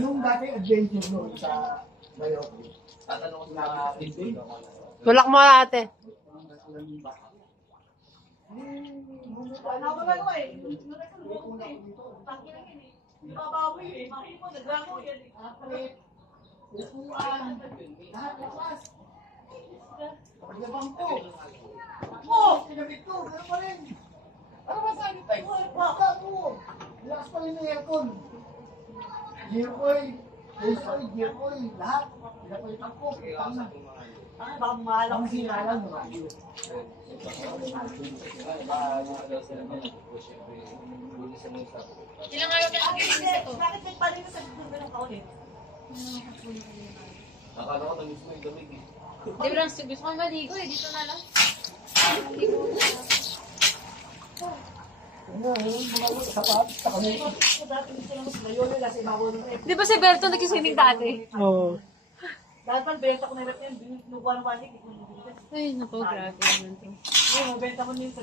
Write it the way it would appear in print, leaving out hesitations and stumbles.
Yung dati adventure noon sa Bayoco. Tatanong ko sa mga hindi. Tulak mo ate. Upuan, lahat lakas. Pagyabang ko. Oh, pinabit ko, gano'n pa rin. Ano ba sa akin tayo? Baka mo. Lakas pa rin ng aircon. Gear oil, hose oil, gear oil, lahat. Pinapalitan ko. Ano ba mahal Ang sinalan mo. Ilang araw na nagiginis ito? Bakit may paling sa dulo ng kaulit? Akala ko na-miss mo yung damig eh. Di ba lang gusto ko maligo eh, dito na lang. Di ba si Berto nagsisiming dati? Oo. Dahil pa, benta ko na rin yan. Binubuan ng panik. Ay, naku, grabe naman to. Benta ko nyo sa